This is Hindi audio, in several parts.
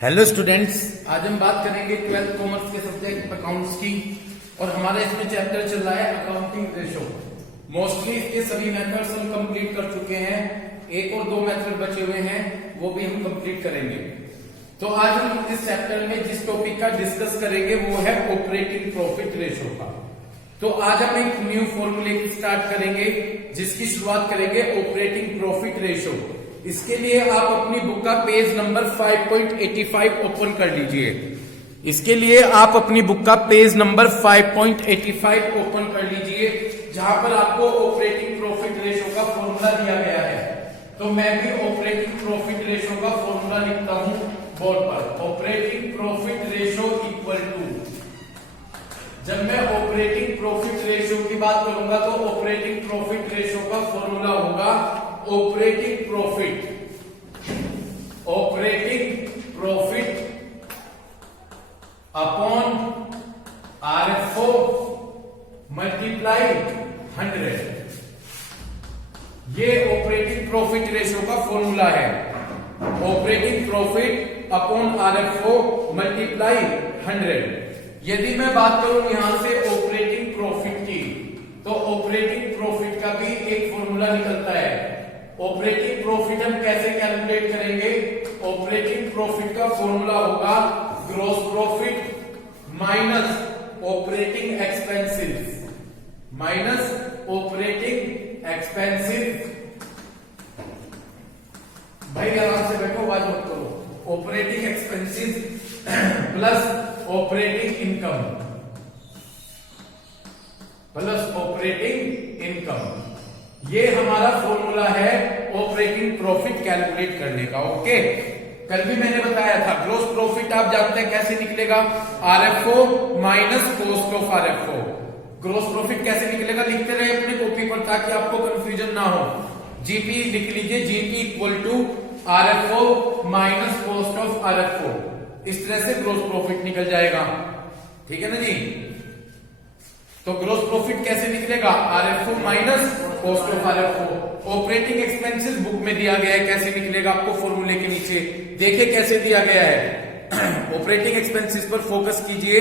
हेलो स्टूडेंट्स, आज हम बात करेंगे 12th कॉमर्स के सब्जेक्ट अकाउंट्स की। और हमारा इसमें चैप्टर चल रहा है अकाउंटिंग रेशो। मोस्टली इसके सभी मेथड्स हम कंप्लीट कर चुके हैं, एक और दो मेथड बचे हुए हैं, वो भी हम कंप्लीट करेंगे। तो आज हम इस चैप्टर में जिस टॉपिक का डिस्कस करेंगे वो है ऑपरेटिंग प्रॉफिट रेशो का। तो आज हम एक न्यू फॉर्मूले की स्टार्ट करेंगे जिसकी शुरुआत करेंगे ऑपरेटिंग प्रॉफिट रेशो। इसके लिए आप अपनी बुक का पेज नंबर 5.85 ओपन कर लीजिए। इसके लिए आप अपनी बुक का पेज नंबर 5.85 ओपन कर लीजिए, जहां पर आपको ऑपरेटिंग प्रॉफिट रेशो का फॉर्मूला दिया गया है। तो मैं भी ऑपरेटिंग प्रॉफिट रेशो का फॉर्मूला लिखता हूं बोर्ड पर। Operating profit ratio equal to, जब मैं ऑपरेटिंग प्रॉफिट रेशो की बात करूंगा तो ऑपरेटिंग प्रॉफिट रेशो का फॉर्मूला होगा operating profit upon RFO multiply 100। ये ऑपरेटिंग प्रॉफिट रेशो का फॉर्मूला है। Operating profit upon RFO multiply 100। यदि मैं बात करूं यहां से ऑपरेटिंग प्रॉफिट की, तो ऑपरेटिंग प्रॉफिट का भी एक फॉर्मूला निकलता है। ऑपरेटिंग प्रॉफिट हम कैसे कैलकुलेट करेंगे? ऑपरेटिंग प्रॉफिट का फॉर्मूला होगा gross profit minus operating expenses भाई आराम से बैठो, आवाज मत करो। Operating expenses plus operating income, ये हमारा फॉर्मूला है ऑपरेटिंग प्रॉफिट कैलकुलेट करने का। ओके, कल भी मैंने बताया था ग्रॉस प्रॉफिट आप जानते हैं कैसे निकलेगा, RFO minus cost of RFO. Gross profit कैसे निकलेगा लिखते रहे अपनी कॉपी पर ताकि आपको कंफ्यूजन ना हो। जीपी लिख लीजिए, GP equal to RFO minus cost of RFO. इस तरह से ग्रॉस प्रॉफिट निकल जाएगा। ठीक है ना जी? तो ग्रॉस प्रॉफिट कैसे निकलेगा? RFO minus cost of RFO. Operating expenses book में दिया गया है, कैसे निकलेगा आपको फॉर्मूले के नीचे देखिए कैसे दिया गया है। ऑपरेटिंग एक्सपेंसेस पर फोकस कीजिए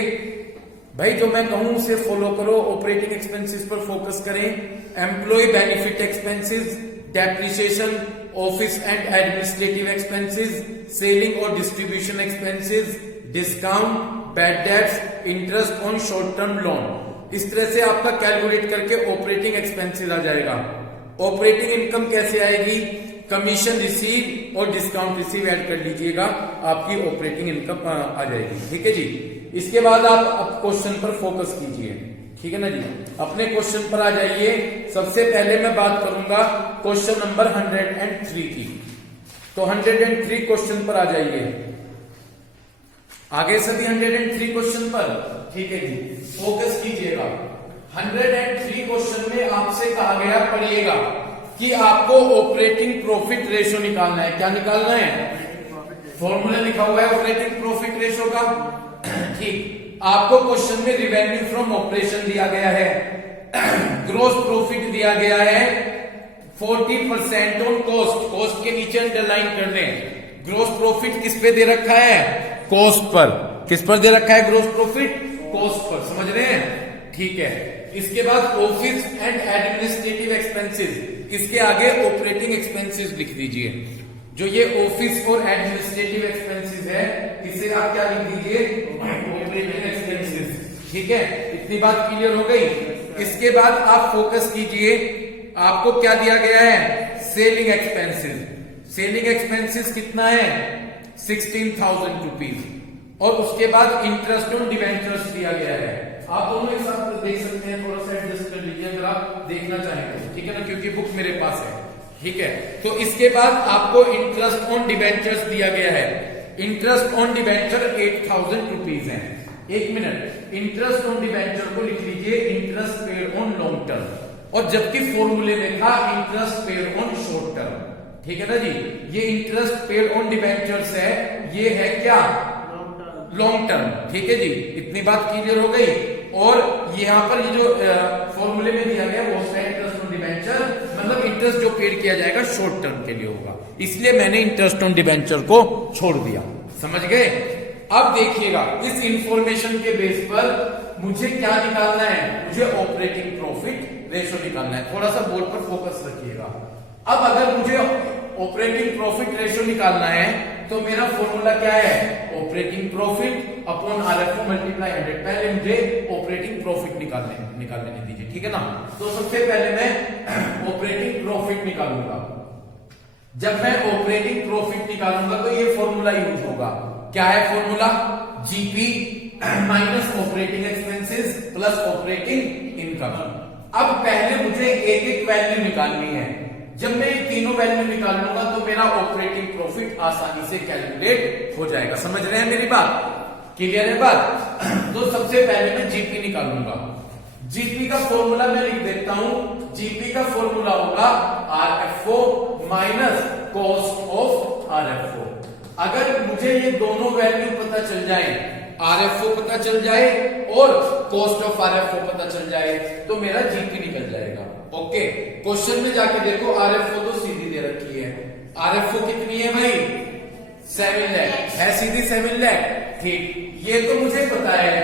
भाई, जो मैं कहूं उसे फॉलो करो। ऑपरेटिंग एक्सपेंसेस पर फोकस करें। Employ benefit expenses, depreciation, office and administrative expenses, selling और distribution expenses, discount, bad debts, interest on short term loan. इस तरह से आपका कैलकुलेट करके ऑपरेटिंग एक्सपेंसेस आ जाएगा। ऑपरेटिंग इनकम कैसे आएगी? कमीशन रिसीव और डिस्काउंट रिसीव ऐड कर लीजिएगा, आपकी ऑपरेटिंग इनकम आ जाएगी। ठीक है जी? इसके बाद आप क्वेश्चन पर फोकस कीजिए। ठीक है ना जी? अपने क्वेश्चन पर आ जाइए। सबसे पहले मैं बात करूंगा क्वेश्चन नंबर 103 की। तो 103 क्वेश्चन पर आ जाइए। आगे सभी 103 क्वेश्चन पर। ठीक है जी, फोकस कीजिएगा। 103 क्वेश्चन में आपसे कहा गया, पढ़िएगा कि आपको ऑपरेटिंग प्रॉफिट रेशो निकालना है। क्या निकालना है? फॉर्मूला लिखा हुआ है ऑपरेटिंग प्रॉफिट रेशो का। ठीक, आपको क्वेश्चन में रिवेन्यू फ्रॉम ऑपरेशन दिया गया है, ग्रॉस प्रॉफिट दिया गया है 40% ऑन कॉस्ट। कॉस्ट के नीचे अंडरलाइन कर दें। ग्रॉस प्रॉफिट किस पे दे रखा है? Cost per. किस पर दे रखा है ग्रॉस प्रॉफिट? Cost per. समझ रहे हैं? ठीक है। इसके बाद ऑफिस एंड एडमिनिस्ट्रेटिव एक्सपेंसेस, इसके आगे ऑपरेटिंग एक्सपेंसेस लिख दीजिए। जो ये ऑफिस और एडमिनिस्ट्रेटिव एक्सपेंसेस है, इसे आप क्या लिख दीजिए? Operating expenses. ठीक है, इतनी बात क्लियर हो गई। इसके बाद आप फोकस कीजिए, आपको क्या दिया गया है? Selling expenses. सेलिंग एक्सपेंसेस कितना है? 16,000 रुपीज। और उसके बाद इंटरेस्ट ऑन डिवेंचर्स दिया गया है। आप दोनों एक साथ देख सकते हैं, थोड़ा सा एडजस्ट कर लीजिए अगर आप देखना चाहेंगे। ठीक है ना? क्योंकि बुक मेरे पास है। ठीक है, तो इसके बाद आपको इंटरेस्ट ऑन डिवेंचर्स दिया गया है। इंटरेस्ट ऑन डिवेंचर 8,000 रुपीज है। एक मिनट, इंटरेस्ट ऑन डिवेंचर को लिख लीजिए interest paid on long term, और जबकि फॉर्मूले में था interest paid on short term. ठीक है ना जी? ये इंटरेस्ट पेड ऑन डिवेंचर्स है, ये है क्या? Long term. ठीक है जी? इतनी बात क्लियर हो गई। और यहां पर ये जो फॉर्मूले में दिया गया वो इंटरेस्ट ऑन डिवेंचर, मतलब इंटरेस्ट जो पेड किया जाएगा शॉर्ट टर्म के लिए होगा, इसलिए मैंने इंटरेस्ट ऑन डिवेंचर को छोड़ दिया। समझ गए? अब देखिएगा इस इंफॉर्मेशन के बेस पर मुझे क्या निकालना है, मुझे ऑपरेटिंग प्रॉफिट रेशो निकालना है। थोड़ा सा बोर्ड पर फोकस रखिएगा। अब अगर मुझे ऑपरेटिंग प्रॉफिट रेशो निकालना है तो मेरा फॉर्मूला क्या है, operating profit upon RFO multiply 100। पहले मुझे ऑपरेटिंग प्रॉफिट निकालने दीजिए, ठीक है ना। तो सबसे पहले मैं ऑपरेटिंग प्रॉफिट निकालूंगा। जब मैं ऑपरेटिंग प्रॉफिट निकालूंगा तो ये फॉर्मूला यूज होगा। क्या है formula, GP minus operating expenses plus operating income. अब पहले मुझे एक एक वैल्यू निकालनी है। जब मैं ये तीनों वैल्यू निकाल लूंगा तो मेरा ऑपरेटिंग प्रॉफिट आसानी से कैलकुलेट हो जाएगा। समझ रहे हैं मेरी बात, क्लियर है बात? तो सबसे पहले मैं जीपी निकालूंगा। जीपी का फॉर्मूला मैं लिख देता हूं। जीपी का फॉर्मूला होगा RFO minus cost of RFO. अगर मुझे ये दोनों वैल्यू पता चल जाए, आरएफओ पता चल जाए और कॉस्ट ऑफ आरएफओ पता चल जाए, तो मेरा जीपी निकल जाएगा। ओके, क्वेश्चन में जाके देखो, आरएफओ तो सीधी दे रखी है। आरएफओ कितनी है भाई, 7 लाख है, सीधी 7 लाख। ठीक, ये तो मुझे पता है,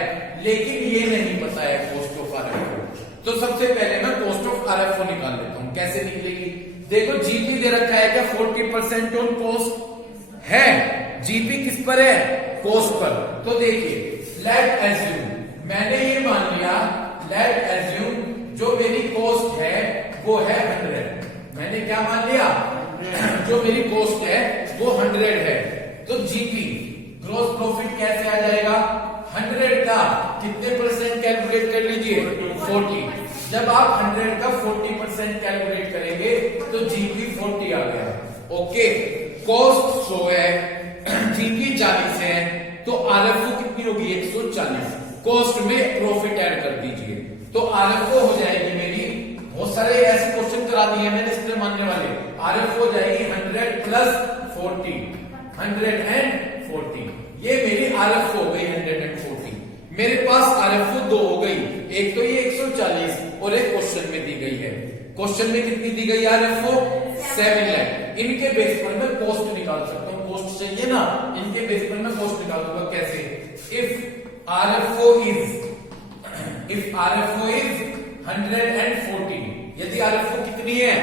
लेकिन ये नहीं पता है कॉस्ट ऑफ आरएफओ। तो सबसे पहले मैं कॉस्ट ऑफ आरएफओ निकाल लेता हूं। कैसे निकलेगी, देखो जीपी दे रखा है क्या, 40% ऑन कॉस्ट है। जीपी किस पर है, कॉस्ट पर। तो देखिए, लेट एज्यूम, मैंने ये मान लिया, लेट एज्यूम जो मेरी कॉस्ट है वो है 100। मैंने क्या मान लिया, जो मेरी कॉस्ट है वो 100 है। तो जीपी ग्रॉस प्रॉफिट कैसे आ जाएगा, 100 का कितने परसेंट कैलकुलेट कर लीजिए, 40। जब आप 100 का 40% कैलकुलेट करेंगे तो जीपी 40 आ गया। ओके, कॉस्ट 100 है, जीपी 40 है, तो आरएफओ कितनी होगी, 140। कॉस्ट में प्रॉफिट ऐड कर दीजिए तो आरएफओ हो जाएगी मेरी, बहुत सारे ऐसे क्वेश्चन करा दिए मैंने इसलिए मानने वाले। आरएफओ हो जाएगी 100 प्लस 40, 140। ये मेरी आरएफओ हो गई 140। मेरे पास आरएफओ 2 हो गई, एक तो ये 140 और एक क्वेश्चन में दी गई है। क्वेश्चन में कितनी दी गई आरएफओ, 7 लाख। इनके बेस पर मैं कॉस्ट निकाल सकता हूं, कॉस्ट चाहिए ना, इनके बेस पर मैं कॉस्ट निकाल दूंगा। कैसे, इफ आरएफओ इज 140, यदि आरएफओ कितनी है,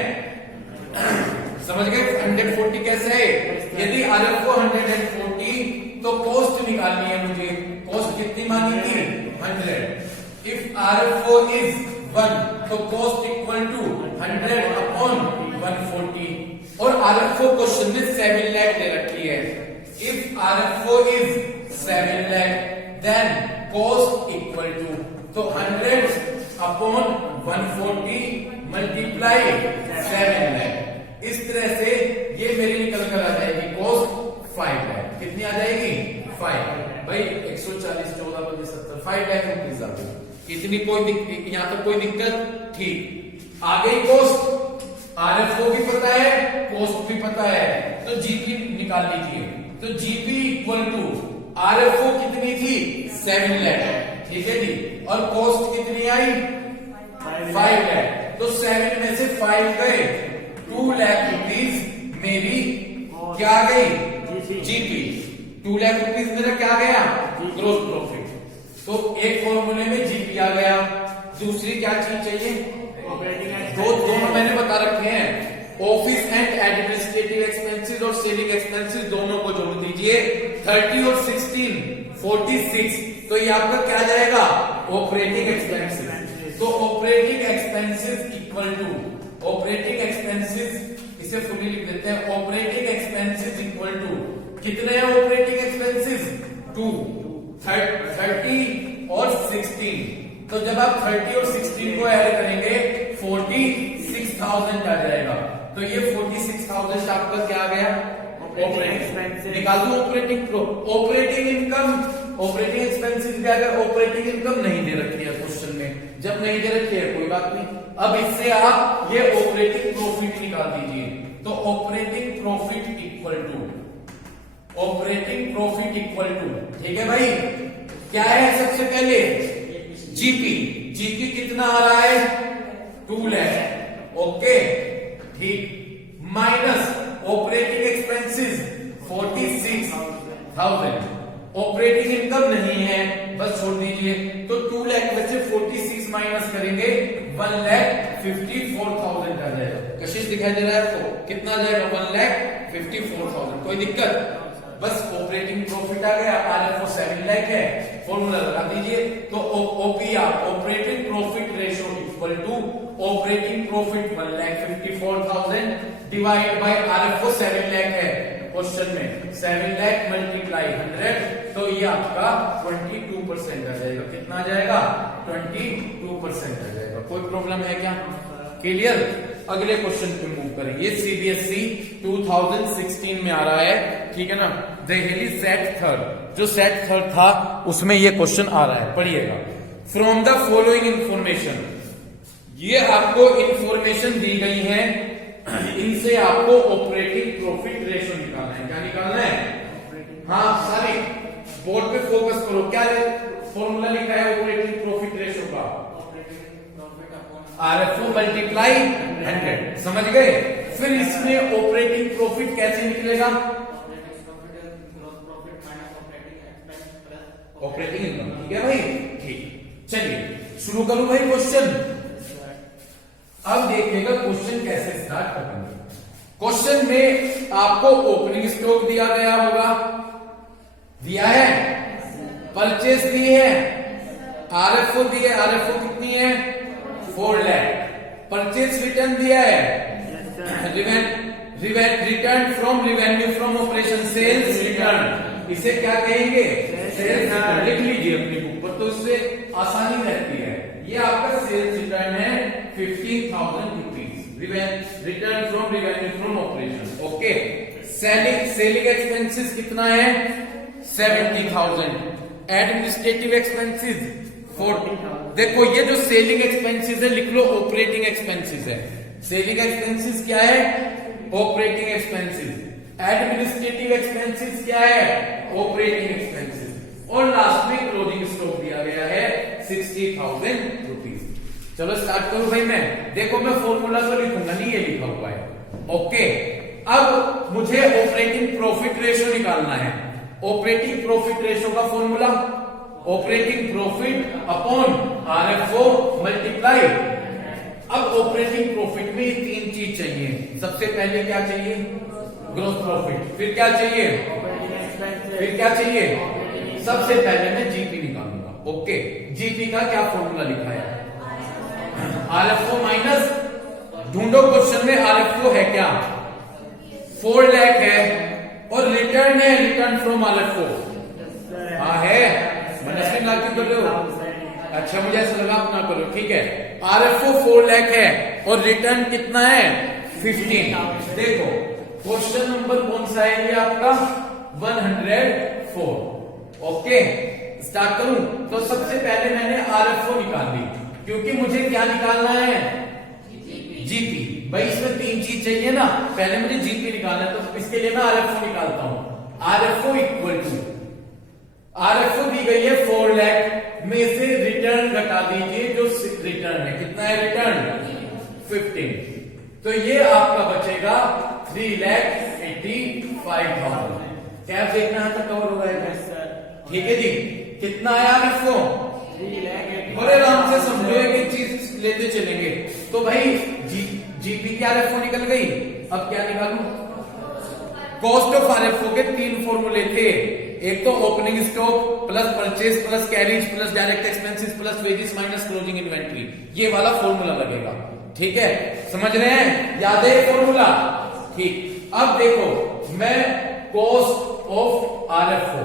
समझ गए 140 कैसे है। यदि आरएफओ 140 तो कॉस्ट निकालनी है मुझे। कॉस्ट कितनी मानी थी, 100। इफ आरएफओ इज 1 तो कॉस्ट इक्वल टू 100 अपॉन 140। और आरएफओ क्वेश्चन में 7 लाख दे रखी है। If RFO is 7 lakh then cost equal to, तो 100 अपॉन 140 मल्टीप्लाई 7 लाख। इस तरह से ये मेरी निकल कर आ जाएगी कॉस्ट 5 लाख। कितनी आ जाएगी, 5। भाई 140 14 बजे 70, 5 लाख रुपीज आ गई। इतनी कोई यहां तक कोई दिक्कत, ठीक। आ गई कॉस्ट, आरएफओ भी पता है, कॉस्ट भी पता है, तो जीपी निकाल लीजिए। तो जीपी इक्वल टू, आरएफओ कितनी थी, 7 लाख, ठीक है जी, और कॉस्ट कितनी आई, 5 लाख। तो 7 में से 5 गए, 2 लाख रुपीज मेरी क्या आ गई, जीपी। 2 लाख रुपीज मेरा क्या गया, ग्रोस प्रॉफिट। तो एक फॉर्मूले में जीपी आ गया। दूसरी क्या चीज चाहिए, दोनों मैंने बता रखे हैं, ऑफिस एंड एडमिनिस्ट्रेटिव एक्सपेंसेस और सेलिंग एक्सपेंसेस दोनों को जोड़ दीजिए। 30 और 16 46, तो ये आपका क्या जाएगा, ऑपरेटिंग एक्सपेंसेस। तो operating expenses equal to, operating expenses इसे फुली लिख देते हैं, ऑपरेटिंग एक्सपेंसेस इक्वल टू कितने हैं ऑपरेटिंग एक्सपेंसेस, 2, 30 और 16। तो जब आप 30 और 16 को ऐड करेंगे 46,000 आ जाएगा। तो ये 46,000 आपका क्या आ गया, ऑपरेटिंग एक्सपेंसेस। निकाल दो ऑपरेटिंग इनकम, ऑपरेटिंग एक्सपेंसेस भी अगर ऑपरेटिंग इनकम नहीं दे रखी है क्वेश्चन में, जब नहीं दे रखी है कोई बात नहीं। अब इससे आप ये ऑपरेटिंग प्रॉफिट निकाल दीजिए। तो operating profit equal to, operating profit equal to, ठीक है भाई, क्या है सबसे पहले जीपी। जीपी कितना आ रहा है, 2 लाख, ओके ठीक, minus operating expenses 46, thousand. Operating income नहीं है, बस छोड़ दीजिए। तो 2 लाख में से 46 माइनस करेंगे 1,54,000 आ जाएगा। कशिश दिखाई दे रहा है आपको? कितना आ जाएगा? 1,54,000। कोई दिक्कत? बस ऑपरेटिंग प्रॉफिट आ गया, आरएफओ 7 लाख है, फॉर्मूला लगा दीजिए। तो OPR operating profit ratio equal to operating profit 1,54,000 divide by RFO 7 lakh है क्वेश्चन में, 7 लाख मल्टीप्लाई 100, तो ये आपका 22% आ जाएगा। कितना आ जाएगा? 22% आ जाएगा। कोई प्रॉब्लम है क्या? क्लियर? अगले क्वेश्चन पे मूव करेंगे। ये सीबीएसई 2016 में आ रहा है, ठीक है ना। देहली सेट थर्ड, जो सेट थर्ड था उसमें ये क्वेश्चन आ रहा है, पढ़िएगा। फ्रॉम द फॉलोइंग इंफॉर्मेशन, ये आपको इंफॉर्मेशन दी गई है, इनसे आपको ऑपरेटिंग प्रॉफिट रेशियो निकालना है। क्या निकालना है? हाँ सारी बोर्ड पे फोकस करो। क्या फॉर्मूला लिखा है ऑपरेटिंग प्रॉफिट रेशियो का? RFO multiply 100। समझ गए? फिर इसमें ऑपरेटिंग प्रॉफिट कैसे निकलेगा? Operating income. ठीक है भाई? ठीक, चलिए शुरू करूं भाई क्वेश्चन। अब देखिएगा क्वेश्चन कैसे स्टार्ट करेंगे। क्वेश्चन में आपको ओपनिंग स्टॉक दिया गया होगा, दिया है, परचेस दी है, आरएफओ दी है, आरएफओ कितनी है? 4 लाख। परचेस रिटर्न दिया है, return from revenue from operation, sales return. इसे क्या कहेंगे? Sales return. लिख लीजिए अपनी बुक पर, तो इससे आसानी रहती है। ये आपका सेल्स रिटर्न है 15,000 rupees, return from revenue from operation. Okay. Selling expenses कितना है? 70,000। Administrative expenses 40,000। देखो ये जो सेलिंग एक्सपेंसेस है लिख लो ऑपरेटिंग एक्सपेंसेस है। सेलिंग एक्सपेंसेस क्या है? Operating expenses. एडमिनिस्ट्रेटिव एक्सपेंसेस क्या है? Operating expenses. और लास्ट में क्लोजिंग स्टॉक दिया गया है 60,000 रुपीज। चलो स्टार्ट करूं भाई मैं। देखो मैं फॉर्मूला तो लिखूंगा नहीं, ये लिखा हुआ है। ओके। अब मुझे ऑपरेटिंग प्रॉफिट रेशियो निकालना है। ऑपरेटिंग प्रॉफिट रेशियो का formula operating profit upon RFO multiply. अब ऑपरेटिंग प्रॉफिट में 3 चीज चाहिए। सबसे पहले क्या चाहिए? Gross profit. फिर क्या चाहिए? फिर क्या चाहिए? सबसे पहले मैं जीपी निकालूंगा। ओके। जीपी का क्या फॉर्मूला लिखा है? आरएफओ माइनस, ढूंढो क्वेश्चन में आरएफओ है क्या? 4 लाख है और रिटर्न है, रिटर्न फ्रॉम आरएफओ। हाँ है, मनस्वी लाख क्यों कर रहे हो? अच्छा मुझे ऐसा लगा आप ना करो, ठीक है। आरएफओ 4 लाख है और रिटर्न कितना है? 15। देखो क्वेश्चन नंबर कौन सा है ये आपका? 104। ओके। स्टार्ट करूं तो सबसे पहले मैंने आरएफओ निकाल ली, क्योंकि मुझे क्या निकालना है? जीपी। भाई इसमें 3 चीज चाहिए ना, पहले मुझे जीपी निकालना है, तो इसके लिए मैं आरएफओ निकालता हूं। आरएफओ इक्वल टू, आरएफओ दी गई है 4 लाख में से रिटर्न घटा दीजिए जो रिटर्न है। कितना है रिटर्न? 15। तो ये आपका बचेगा 3,85,000। क्या देखना है तो कवर होगा है? ठीक है जी। कितना आया आरएफओ? 3 लाख। बड़े आराम से समझो, एक चीज लेते चलेंगे। तो भाई जीपी की आरएफओ निकल गई। अब क्या निकालूं? कॉस्ट ऑफ आरएफओ के 3 फॉर्मूले थे। एक तो opening stock plus purchase plus carriage plus direct expenses plus wages minus closing inventory, ये वाला फॉर्मूला लगेगा। ठीक है, समझ रहे हैं? याद है फॉर्मूला? ठीक। अब देखो मैं कॉस्ट ऑफ आरएफओ,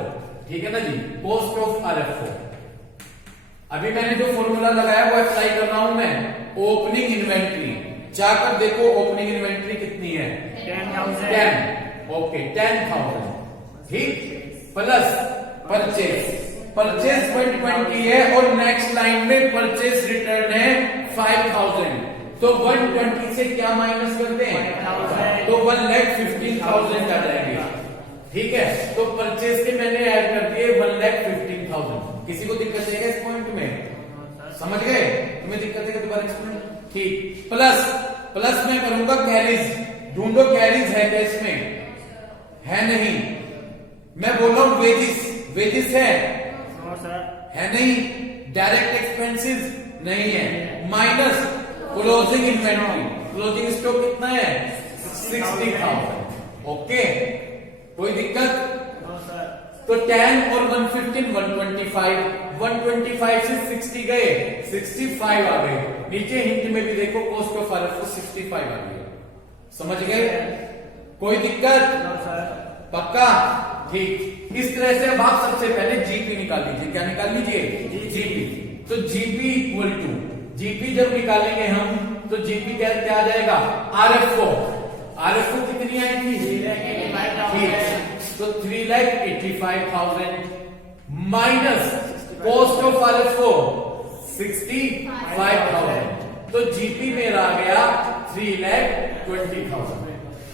ठीक है ना जी, कॉस्ट ऑफ आरएफओ, अभी मैंने जो फॉर्मूला लगाया वो अप्लाई कर रहा हूं मैं। ओपनिंग इन्वेंट्री, जाकर देखो ओपनिंग इन्वेंट्री कितनी है? 10,000। ओके 10,000। ठीक। प्लस परचेज, परचेज 120 है और नेक्स्ट लाइन में परचेज रिटर्न है 5,000। तो 120 से क्या माइनस करते हैं? तो 1,15,000 आ जाएंगे। ठीक है, तो परचेज के मैंने ऐड कर दिए 1,15,000। किसी को दिक्कत है इस पॉइंट में? समझ गए? तुम्हें दिक्कत है दोबारा एक्सप्लेन? ठीक। प्लस मैं करूंगा कैरिज। ढूंढो कैरिज है क्या इसमें? है नहीं। मैं बोल रहा हूं वेजिस, वेजिस है? No sir. है नहीं। डायरेक्ट एक्सपेंसेस नहीं है। Minus closing inventory, closing stock कितना है? 60,000। ओके, कोई दिक्कत? No sir. तो 10 और 115 125, 125 से 60 गए, 65 आ गए। नीचे हिंट में भी देखो कॉस्ट ऑफ आरएफ 65 आ गई। समझ गए? कोई दिक्कत? No sir. पक्का? ठीक। इस तरह से अब आप सबसे पहले जीपी निकाल लीजिए। क्या निकाल लीजिए? जीपी। तो जीपी इक्वल टू, जीपी जब निकालेंगे हम तो जीपी क्या आ जाएगा? आरएफओ। आरएफओ कितनी आई थी? 3,85,000। तो 3,85,000 माइनस कॉस्ट ऑफ आरएफओ 65,000। तो जीपी मेरा आ गया 3,20,000।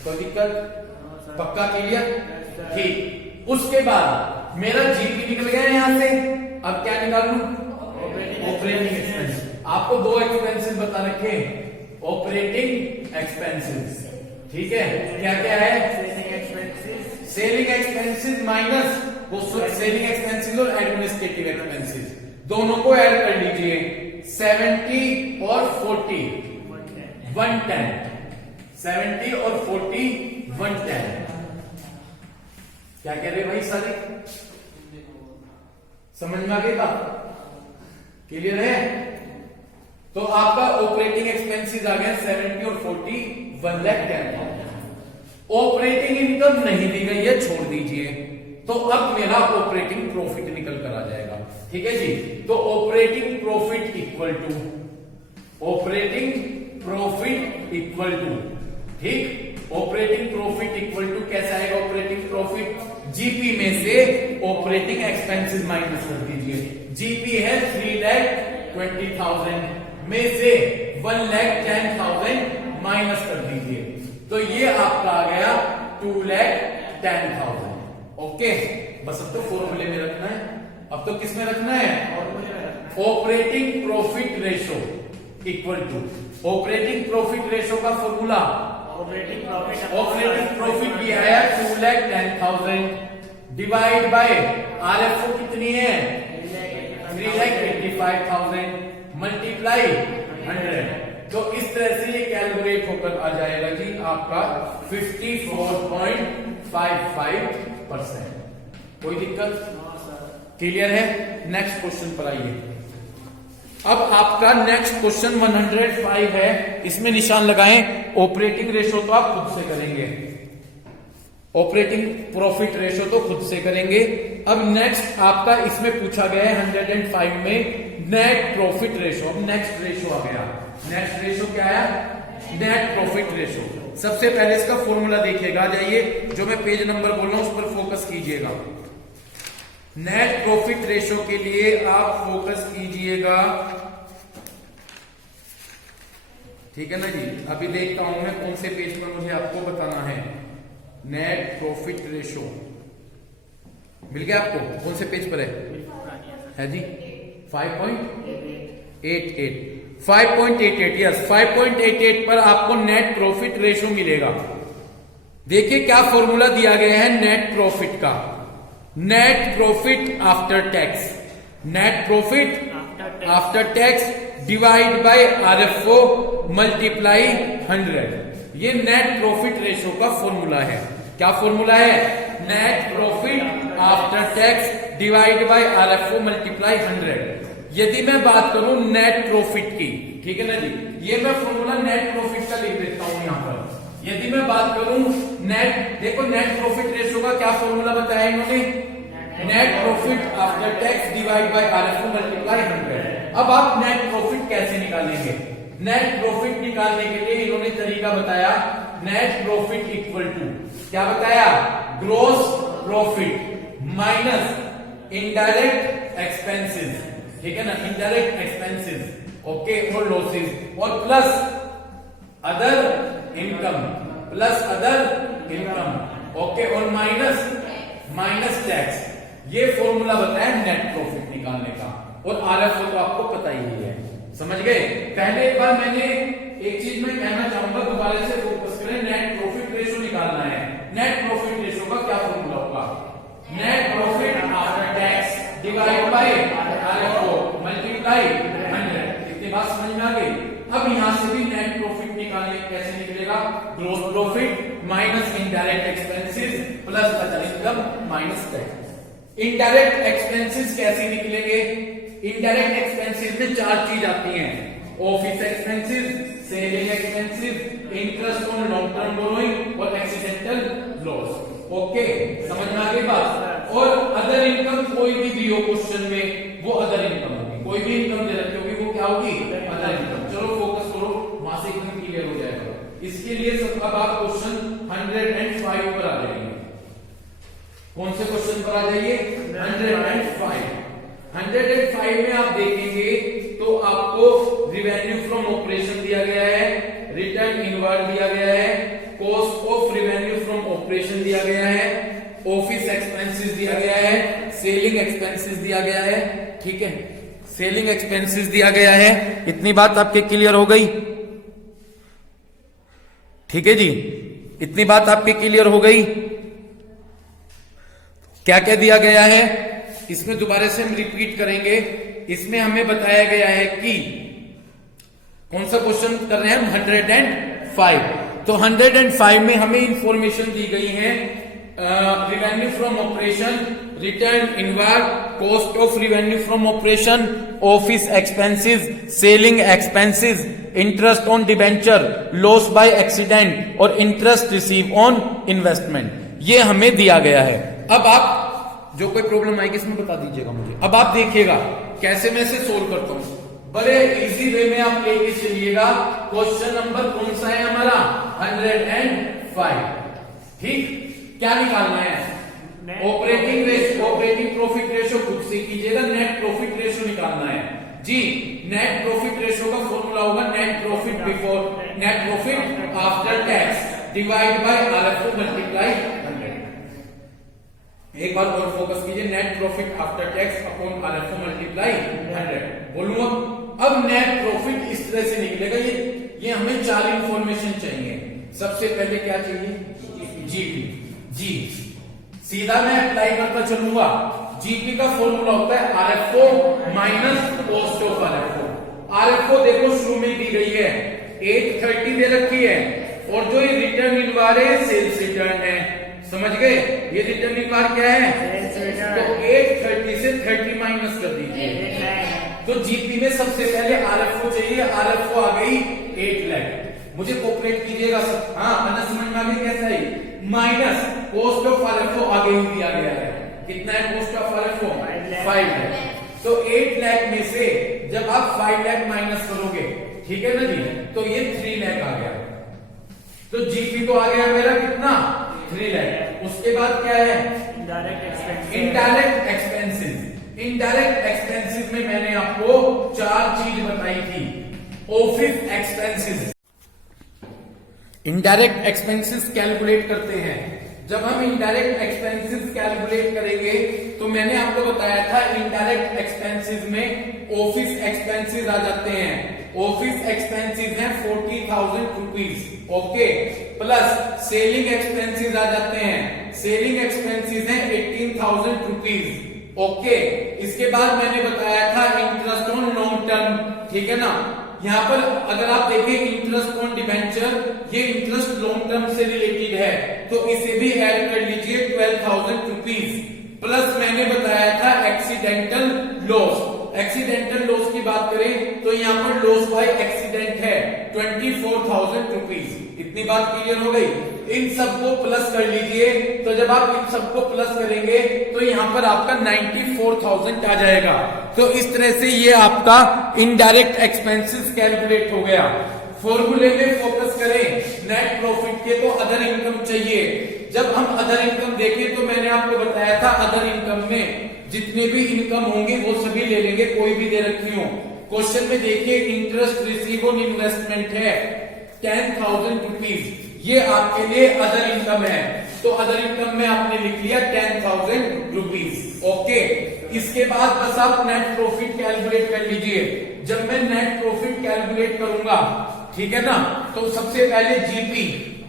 कोई दिक्कत? पक्का? क्लियर? ठीक। उसके बाद मेरा जीपी निकल गया यहां से। अब क्या निकालूं? Operating expense. आपको दो एक्सपेंसेस बता रखे, ऑपरेटिंग एक्सपेंसेस। ठीक है, क्या क्या है? सेलिंग एक्सपेंसेस माइनस वो सेलिंग एक्सपेंसेस और एडमिनिस्ट्रेटिव एक्सपेंसेस, दोनों को ऐड कर लीजिए। 70 और 40 110, 70 और 40 110। क्या कह रहे भाई सारे? समझ में आ गई बात? क्लियर है? तो आपका ऑपरेटिंग एक्सपेंसेस आ गया 70 और 40 1,10,000। ऑपरेटिंग इनकम नहीं दी गई है, छोड़ दीजिए। तो अब मेरा ऑपरेटिंग प्रॉफिट निकल कर आ जाएगा। ठीक है जी। तो operating profit equal to, operating profit equal to, ठीक, ऑपरेटिंग प्रॉफिट इक्वल टू कैसा आएगा? ऑपरेटिंग प्रॉफिट जीपी में से ऑपरेटिंग एक्सपेंसेस माइनस कर दीजिए। जीपी है 3,20,000 में से 1,10,000 माइनस कर दीजिए। तो ये आपका आ गया 2,10,000। ओके, बस अब तो फॉर्मूले में रखना है। अब तो किस में रखना है? Operating profit ratio equal to, operating profit ratio का फॉर्मूला ऑपरेटिंग प्रॉफिट की आया 2,10,000 डिवाइड बाय आरएफओ कितनी है? 3,85,000 मल्टीप्लाई 100। तो इस तरह से ये कैलकुलेट होकर आ जाएगा जी आपका 54.55%। कोई दिक्कत? क्लियर है? नेक्स्ट क्वेश्चन पर आइए। अब आपका नेक्स्ट क्वेश्चन 105 है, इसमें निशान लगाएं। ऑपरेटिंग रेशो तो आप खुद से करेंगे, ऑपरेटिंग प्रॉफिट रेशो तो खुद से करेंगे। अब नेक्स्ट आपका इसमें पूछा गया है 105 में नेट प्रॉफिट रेशो। अब नेक्स्ट रेशो आ गया। नेक्स्ट रेशो क्या आया? Net profit ratio. सबसे पहले इसका फॉर्मूला देखिएगा, जाइए जो मैं पेज नंबर बोल रहा हूं उस पर फोकस कीजिएगा। नेट प्रॉफिट रेशो के लिए आप फोकस कीजिएगा, ठीक है ना जी। अभी देखता हूं मैं कौन से पेज पर मुझे आपको बताना है। नेट प्रॉफिट रेशो मिल गया आपको? कौन से पेज पर है जी? 5.88, 5.88, यस 5.88 पर आपको नेट प्रॉफिट रेशो मिलेगा। देखिए क्या फॉर्मूला दिया गया है नेट प्रॉफिट का। Net profit after tax, net profit after tax divide by RFO multiply 100। ये नेट प्रॉफिट रेशो का फॉर्मूला है। क्या फॉर्मूला है? Net profit after tax divide by RFO multiply 100। यदि मैं बात करूं नेट प्रॉफिट की, ठीक है ना जी, ये मैं फॉर्मूला नेट प्रॉफिट का लिख देता हूं यहां पर। यदि मैं बात करूं नेट, देखो नेट प्रॉफिट रेशो का क्या फॉर्मूला बताया इन्होंने? Net profit after tax divide by RFO multiply 100। अब आप नेट प्रॉफिट कैसे निकालेंगे? नेट प्रॉफिट निकालने के लिए इन्होंने तरीका बताया। नेट प्रॉफिट इक्वल टू क्या बताया? Gross profit minus indirect expenses, ठीक है ना, इनडायरेक्ट एक्सपेंसेस, ओके, और लॉसेस, और plus other income, plus other income, okay, और माइनस टैक्स। ये फॉर्मूला बताया नेट प्रॉफिट निकालने का। और आरएफओ तो आपको पता ही है। समझ गए? पहले एक बार मैंने एक चीज मैं कहना चाहूंगा, दोबारा से फोकस करें। नेट प्रॉफिट रेशो निकालना है। नेट प्रॉफिट रेशो का क्या फॉर्मूला होगा? Net profit after tax divide by RFO multiply 100। इतनी बात समझ में आ गई। अब यहां से भी नेट प्रॉफिट निकालने कैसे निकलेगा, gross profit minus indirect expenses plus other income minus tax. Indirect expenses कैसे निकलेंगे, इनडायरेक्ट एक्सपेंसेस में चार चीज आती हैं, office expenses, selling expenses, interest on long term borrowing और एक्सीडेंटल लॉस। ओके, समझ में आ गई बात। और अदर इनकम कोई भी दियो क्वेश्चन में वो अदर इनकम होगी, कोई भी इनकम दे रखी होगी वो क्या होगी, अदर इनकम। चलो फोकस करो, वहां से एकदम क्लियर हो जाएगा। इसके लिए सब अब आप क्वेश्चन 105 पर आ जाएंगे। कौन से क्वेश्चन पर आ जाइए, 105। 105 में आप देखेंगे तो आपको रिवेन्यू फ्रॉम ऑपरेशन दिया गया है, रिटर्न इनवर्ड दिया गया है, cost of revenue from operation दिया गया है, ऑफिस एक्सपेंसेस दिया गया है, सेलिंग एक्सपेंसेस दिया गया है। ठीक है, सेलिंग एक्सपेंसेस दिया गया है। इतनी बात आपके क्लियर हो गई, ठीक है जी, इतनी बात आपके क्लियर हो गई। क्या क्या दिया गया है इसमें दोबारा से हम रिपीट करेंगे। इसमें हमें बताया गया है कि कौन सा क्वेश्चन कर रहे हैं हम, 105। तो 105 में हमें इंफॉर्मेशन दी गई है, revenue from operation, return inward, cost of revenue from operation, office expenses, selling expenses, interest on debenture, loss by accident और इंटरेस्ट रिसीव ऑन इन्वेस्टमेंट। ये हमें दिया गया है। अब आप जो कोई प्रॉब्लम आएगी इसमें बता दीजिएगा मुझे। अब आप देखिएगा कैसे मैं इसे सोल्व करता हूं, बड़े इजी वे में आप लेके चलिएगा। क्वेश्चन नंबर कौन सा है हमारा, 105। ठीक, क्या निकालना है, operating ratio, operating profit ratio खुद से कीजिएगा, नेट प्रॉफिट रेशियो निकालना है जी। नेट प्रॉफिट रेशियो का फॉर्मूला होगा net profit before, net profit after tax divide by RFO multiply 100। एक बार और फोकस कीजिए, net profit after tax upon RFO multiply 100। बोलूं अब नेट प्रॉफिट इस तरह से निकलेगा। ये हमें चार इंफॉर्मेशन चाहिए। सबसे पहले क्या चाहिए, जीपी। जी सीधा मैं अप्लाई करता चलूंगा। जीपी का फॉर्मूला होता है RFO minus cost of RFO। RFO देखो शुरू में दी गई है 830 दे रखी है, और जो ये रिटर्न इनवार है सेल्स रिटर्न है। समझ गए, ये रिटर्न इनवार क्या है, तो 830 से 30 माइनस कर दीजिए। तो जीपी में सबसे पहले RFO चाहिए, RFO आ गई 8 लाख। मुझे कोऑपरेट कीजिएगा सब, हाँ अन्ना समझ में आ गई कैसा है। माइनस कॉस्ट ऑफ RFO आगे ही दिया गया है, कितना है कॉस्ट ऑफ RFO, 5 लाख। तो 8 लाख में से जब आप 5 लाख माइनस करोगे, ठीक है ना जी, तो ये 3 लाख आ गया। तो जीपी तो आ गया मेरा कितना, 3 लाख। उसके बाद क्या है, इनडायरेक्ट एक्सपेंसेस। इनडायरेक्ट एक्सपेंसेस में मैंने आपको 4 चीज बताई थी। Office expenses, indirect expenses calculate करते हैं। जब हम इनडायरेक्ट एक्सपेंसेस कैलकुलेट करेंगे तो मैंने आपको बताया था इनडायरेक्ट एक्सपेंसेस में ऑफिस एक्सपेंसेस आ जाते हैं। ऑफिस एक्सपेंसेस हैं 40,000 rupees, okay, plus selling expenses आ जाते हैं। सेलिंग एक्सपेंसेस हैं 18,000 रुपीज, ओके। इसके बाद मैंने बताया था इंटरेस्ट ऑन लॉन्ग टर्म, ठीक है ना। यहां पर अगर आप देखें इंटरेस्ट ऑन डिबेंचर, ये इंटरेस्ट लॉन्ग टर्म से रिलेटेड है, तो इसे भी ऐड कर लीजिए 12,000 रुपीज। प्लस मैंने बताया था एक्सीडेंटल लॉस। एक्सीडेंटल लॉस की बात करें तो यहाँ पर लॉस बाय एक्सीडेंट है 24,000 रुपीज। इतनी बात क्लियर हो गई। इन सबको प्लस कर लीजिए, तो जब आप इन सबको प्लस करेंगे तो यहाँ पर आपका 94,000 आ जाएगा। तो इस तरह से ये आपका इनडायरेक्ट एक्सपेंसेस कैलकुलेट हो गया। फॉर्मूले में फोकस करें, नेट प्रॉफिट के तो अदर इनकम चाहिए। जब हम अदर इनकम देखें तो मैंने आपको बताया था अदर इनकम में जितने भी इनकम होंगे वो सभी ले लेंगे, कोई भी दे रखी हो। क्वेश्चन में देखिए इंटरेस्ट रिसीव ऑन इन्वेस्टमेंट है 10,000 रुपीज, ये आपके लिए अदर इनकम है। तो अदर इनकम में आपने लिख लिया 10,000 रुपीज, ओके। इसके बाद बस आप नेट प्रॉफिट कैलकुलेट कर लीजिए। जब मैं नेट प्रॉफिट कैलकुलेट करूंगा, ठीक है ना, तो सबसे पहले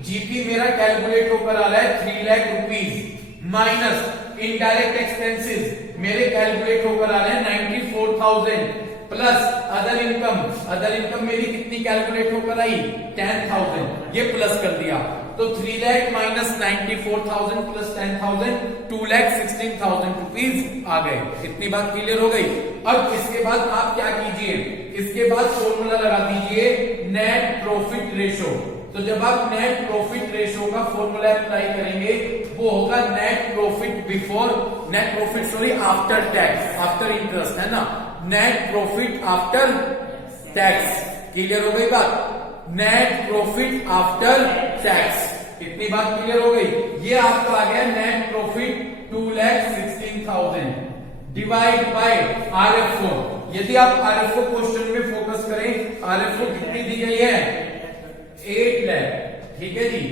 जीपी मेरा कैलकुलेट होकर आ रहा है 3 lakh rupees minus indirect expenses मेरे कैलकुलेट होकर आ रहे हैं 94,000 प्लस अदर इनकम मेरी कितनी कैलकुलेट होकर आई 10,000, ये प्लस कर दिया तो 3 लाख माइनस 94,000 प्लस 10,000 2,16,000 रुपीज आ गए। इतनी बात क्लियर हो गई। अब इसके बाद आप क्या कीजिए, इसके बाद फॉर्मूला लगा दीजिए नेट प्रॉफिट रेशो। तो जब आप नेट प्रॉफिट रेशो का फॉर्मूला अप्लाई करेंगे वो होगा net profit sorry after tax, after interest है ना, net profit after tax. Clear हो गई बात, नेट प्रॉफिट आफ्टर टैक्स। इतनी बात क्लियर हो गई। ये आपका आ गया net profit 2,16,000 divide by RFO। यदि आप RFO क्वेश्चन में फोकस करें, RFO कितनी दी गई है 8 लाख, ठीक है जी,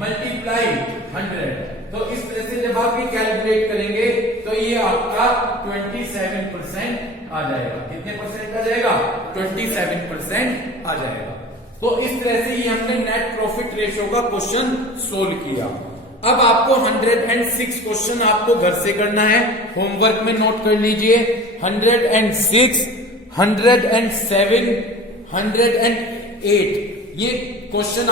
मल्टीप्लाई 100। तो इस तरह से जब आप ये कैलकुलेट करेंगे तो ये आपका 27% आ जाएगा। कितने परसेंट आ जाएगा 27% आ जाएगा। तो इस तरह से ये हमने नेट प्रॉफिट रेशियो का क्वेश्चन सोल्व किया। अब आपको 106 क्वेश्चन आपको घर से करना है, होमवर्क में नोट कर लीजिए। 106, 107, 108 ये क्वेश्चन